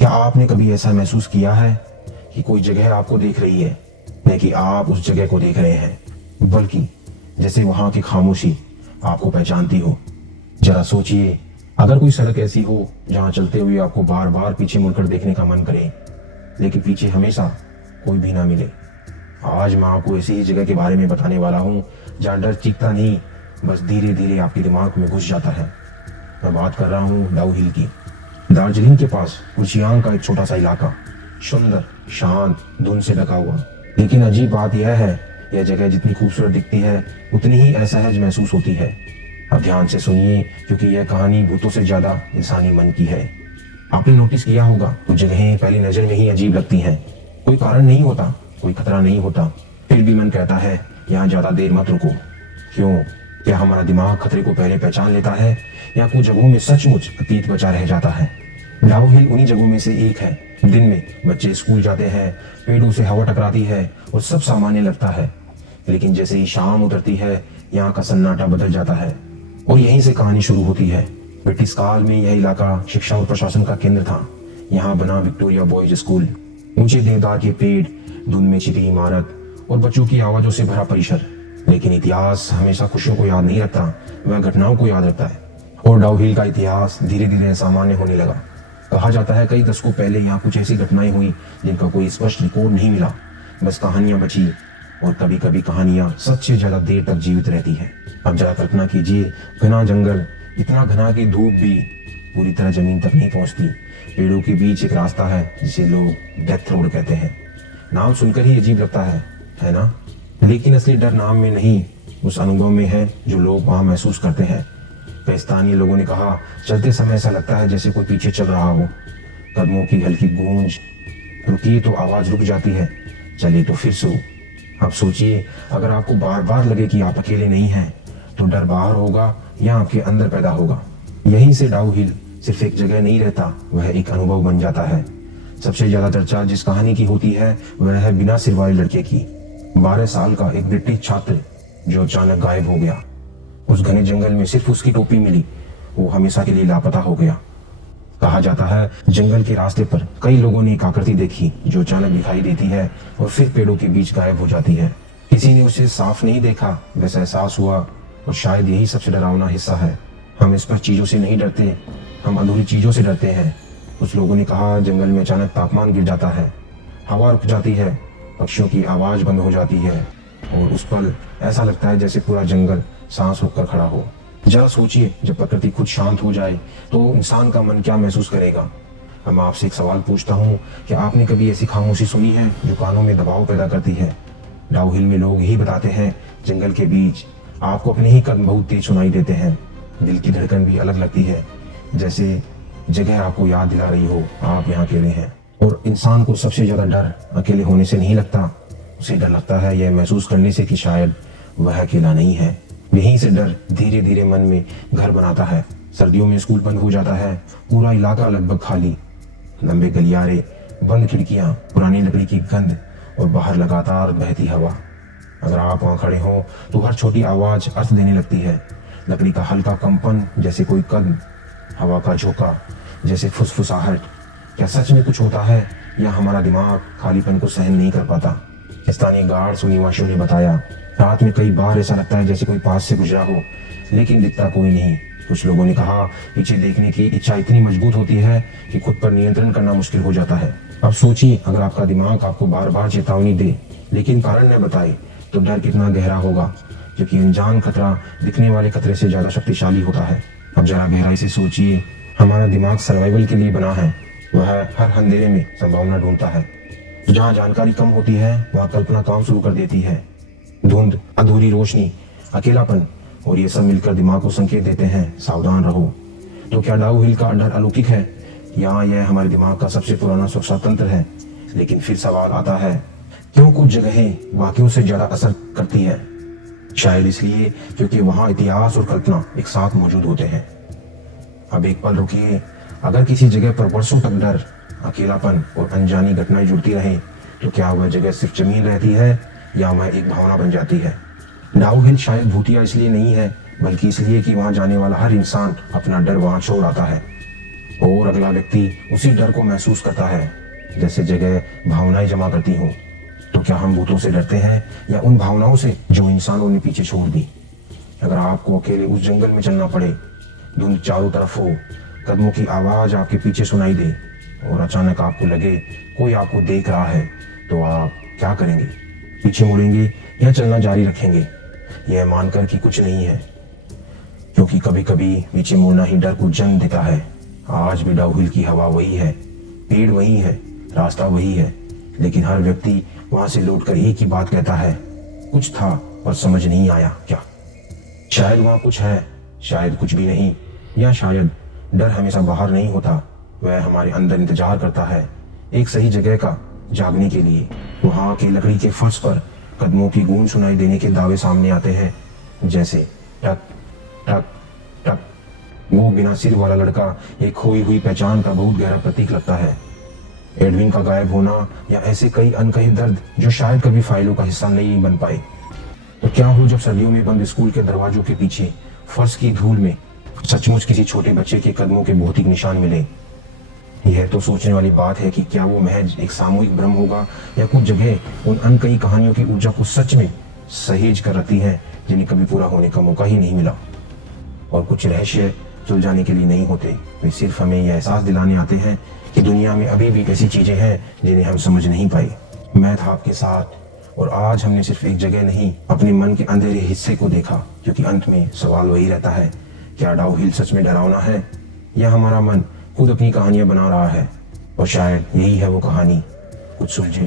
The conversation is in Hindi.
क्या आपने कभी ऐसा महसूस किया है कि कोई जगह आपको देख रही है, नहीं कि आप उस जगह को देख रहे हैं, बल्कि जैसे वहां की खामोशी आपको पहचानती हो। जरा सोचिए, अगर कोई सड़क ऐसी हो जहां चलते हुए आपको बार बार पीछे मुड़कर देखने का मन करे, लेकिन पीछे हमेशा कोई भी ना मिले। आज मैं आपको ऐसी ही जगह के बारे में बताने वाला हूँ जहाँ डर चीखता नहीं, बस धीरे धीरे आपके दिमाग में घुस जाता है। मैं बात कर रहा हूँ डाउ हिल की। दार्जिलिंग के पास कुर्शियांग का एक छोटा सा इलाका, सुंदर, शांत, धुंध से ढका हुआ। लेकिन अजीब बात यह है, यह जगह जितनी खूबसूरत दिखती है उतनी ही असहज महसूस होती है। अब ध्यान से सुनिए, क्योंकि यह कहानी भूतों से ज्यादा इंसानी मन की है। आपने नोटिस किया होगा, कुछ जगहें पहली नजर में ही अजीब लगती हैं। कोई कारण नहीं होता, कोई खतरा नहीं होता, फिर भी मन कहता है यहाँ ज्यादा देर मत रुको। क्यों? क्या हमारा दिमाग खतरे को पहले पहचान लेता है, या कुछ जगहों में सचमुच अतीत बचा रह जाता है? डाउ हिल उन्हीं जगहों में से एक है। दिन में बच्चे स्कूल जाते हैं, पेड़ों से हवा टकराती है और सब सामान्य लगता है। लेकिन जैसे ही शाम उतरती है, यहाँ का सन्नाटा बदल जाता है और यहीं से कहानी शुरू होती है। ब्रिटिश काल में यह इलाका शिक्षा और प्रशासन का केंद्र था। यहाँ बना विक्टोरिया बॉयज स्कूल, ऊंचे देवदार के पेड़, धुंध में छिपी इमारत और बच्चों की आवाजों से भरा परिसर। लेकिन इतिहास हमेशा खुशियों को याद नहीं रखता, वह घटनाओं को याद रखता है। और डाउ हिल का इतिहास धीरे धीरे सामान्य होने लगा। कहा जाता है कई दशकों पहले यहाँ कुछ ऐसी घटनाएं हुई जिनका कोई स्पष्ट रिकॉर्ड नहीं मिला, बस कहानियां बची। और कभी कभी कहानियां सच से ज्यादा देर तक जीवित रहती है। अब जरा कल्पना कीजिए, घना जंगल, इतना घना कि धूप भी पूरी तरह जमीन तक नहीं पहुंचती। पेड़ों के बीच एक रास्ता है जिसे लोग डेथ रोड कहते हैं। नाम सुनकर ही अजीब लगता है ना? लेकिन असली डर नाम में नहीं, उस अनुभव में है जो लोग वहां महसूस करते हैं। कई स्थानीय लोगों ने कहा, चलते समय ऐसा लगता है जैसे कोई पीछे चल रहा हो। कदमों की हल्की गूंज, रुकिए तो आवाज रुक जाती है, चलिए तो फिर सो। अब सोचिए, अगर आपको बार बार लगे कि आप अकेले नहीं हैं, तो डर बाहर होगा या आपके अंदर पैदा होगा। यहीं से डाउ हिल सिर्फ एक जगह नहीं रहता, वह एक अनुभव बन जाता है। सबसे ज्यादा चर्चा जिस कहानी की होती है वह है बिना सिर वाले लड़के की। 12 साल का एक ब्रिटिश छात्र जो अचानक गायब हो गया। उस घने जंगल में सिर्फ उसकी टोपी मिली, वो हमेशा के लिए लापता हो गया। कहा जाता है जंगल के रास्ते पर कई लोगों ने एक आकृति देखी जो अचानक दिखाई देती है और फिर पेड़ों के बीच गायब हो जाती है। किसी ने उसे साफ नहीं देखा, बस एहसास हुआ, और शायद यही सबसे डरावना हिस्सा है। हम इस पर चीजों से नहीं डरते, हम अधूरी चीजों से डरते हैं। कुछ लोगों ने कहा जंगल में अचानक तापमान गिर जाता है, हवा रुक जाती है, पक्षियों की आवाज बंद हो जाती है, और उस पल ऐसा लगता है जैसे पूरा जंगल सांस रोक कर खड़ा हो। जरा सोचिए, जब प्रकृति खुद शांत हो जाए तो इंसान का मन क्या महसूस करेगा। अब मैं आपसे एक सवाल पूछता हूँ, क्या आपने कभी ऐसी खामोशी सुनी है जो कानों में दबाव पैदा करती है? डाउ हिल में लोग यही बताते हैं, जंगल के बीच आपको अपने ही कदम बहुत तेज सुनाई देते हैं। दिल की धड़कन भी अलग लगती है, जैसे जगह आपको याद दिला रही हो आप यहाँ अकेले हैं। और इंसान को सबसे ज्यादा डर अकेले होने से नहीं लगता, उसे डर लगता है यह महसूस करने से कि शायद वह अकेला नहीं है। यहीं से डर धीरे धीरे मन में घर बनाता है। सर्दियों में स्कूल बंद हो जाता है, पूरा इलाका लगभग खाली, लंबे गलियारे, बंद खिड़कियां, पुरानी लकड़ी की गंध और बाहर लगातार बहती हवा। अगर आप वहां खड़े हो तो हर छोटी आवाज अर्थ देने लगती है। लकड़ी का हल्का कंपन जैसे कोई कदम, हवा का झोंका जैसे फुसफुसाहट। क्या सच में कुछ होता है, या हमारा दिमाग खालीपन को सहन नहीं कर पाता? स्थानीय गार्ड्स और निवासियों ने बताया, रात में कई बार ऐसा लगता है जैसे कोई पास से गुजरा हो, लेकिन दिखता कोई नहीं। कुछ लोगों ने कहा पीछे देखने की इच्छा इतनी मजबूत होती है कि खुद पर नियंत्रण करना मुश्किल हो जाता है। अब सोचिए, अगर आपका दिमाग आपको बार बार चेतावनी दे लेकिन कारण न बताए, तो डर कितना गहरा होगा, क्योंकि अनजान खतरा दिखने वाले खतरे से ज्यादा शक्तिशाली होता है। अब जरा गहराई से सोचिए, हमारा दिमाग सर्वाइवल के लिए बना है। वह हर अंधेरे में संभावना ढूंढता है। जहाँ जानकारी कम होती है वहाँ कल्पना काम शुरू कर देती है। धुंध, अधूरी रोशनी, अकेलापन, और ये सब मिलकर दिमाग को संकेत देते हैं, सावधान रहो। तो क्या डाउ हिल का डर अलौकिक है, या यह हमारे दिमाग का सबसे पुराना सुरक्षा तंत्र है? लेकिन फिर सवाल आता है, क्यों कुछ जगहें वाकई से ज्यादा असर करती है? शायद इसलिए क्योंकि वहां इतिहास और कल्पना एक साथ मौजूद होते हैं। अब एक पल रुकिए, अगर किसी जगह पर वर्षों तक डर, अकेलापन और अनजानी घटनाएं जुड़ती रहें, तो क्या वह जगह सिर्फ जमीन रहती है या वह एक भावना बन जाती है? डाउ हिल शायद भूतिया इसलिए नहीं है, बल्कि इसलिए कि वहां जाने वाला हर इंसान अपना डर वहां छोड़ आता है। और अगला व्यक्ति उसी डर को महसूस करता है जैसे जगह भावनाएं जमा करती हों। तो क्या हम भूतों से डरते हैं या उन भावनाओं से जो इंसानों ने पीछे छोड़ दी? अगर आपको अकेले उस जंगल में चलना पड़े, धुंध चारों तरफ हो, कदमों की आवाज आपके पीछे सुनाई दे और अचानक आपको लगे कोई आपको देख रहा है, तो आप क्या करेंगे? पीछे मुड़ेंगे या चलना जारी रखेंगे, यह मानकर कि कुछ नहीं है? क्योंकि कभी कभी पीछे मुड़ना ही डर को जन्म देता है। आज भी डाउहिल की हवा वही है, पेड़ वही है, रास्ता वही है, लेकिन हर व्यक्ति वहां से लौटकर एक ही बात कहता है, कुछ था पर समझ नहीं आया क्या? शायद वहां कुछ है, शायद कुछ भी नहीं, या शायद डर हमेशा बाहर नहीं होता, वह हमारे अंदर इंतजार करता है एक सही जगह का जागने के लिए। वहां की लकड़ी के फर्श पर कदमों की गूंज सुनाई देने के दावे सामने आते हैं, जैसे टक टक टक। वो बिना सिर वाला लड़का एक खोई हुई पहचान का बहुत गहरा प्रतीक लगता है। एडविन का गायब होना या ऐसे कई अनकहे दर्द जो शायद कभी फाइलों का हिस्सा नहीं बन पाए। तो क्या हो जब सर्दियों में बंद स्कूल के दरवाजों के पीछे फर्श की धूल में सचमुच किसी छोटे बच्चे के कदमों के भौतिक निशान मिले? यह तो सोचने वाली बात है कि क्या वो महज एक सामूहिक भ्रम होगा या कुछ जगह उन अनकही कहानियों की ऊर्जा को सच में सहेज कर रखती है जिन्हें कभी पूरा होने का मौका ही नहीं मिला। और कुछ रहस्य सुलझाने के लिए नहीं होते, वे सिर्फ हमें यह एहसास दिलाने आते हैं कि दुनिया में अभी भी ऐसी चीजें हैं जिन्हें हम समझ नहीं पाए। मैं था आपके साथ और आज हमने सिर्फ एक जगह नहीं, अपने मन के अंधेरे हिस्से को देखा। क्योंकि अंत में सवाल वही रहता है, क्या डाउहिल सच में डरावना है या हमारा मन खुद अपनी कहानियां बना रहा है? और शायद यही है वो कहानी, कुछ सुलझे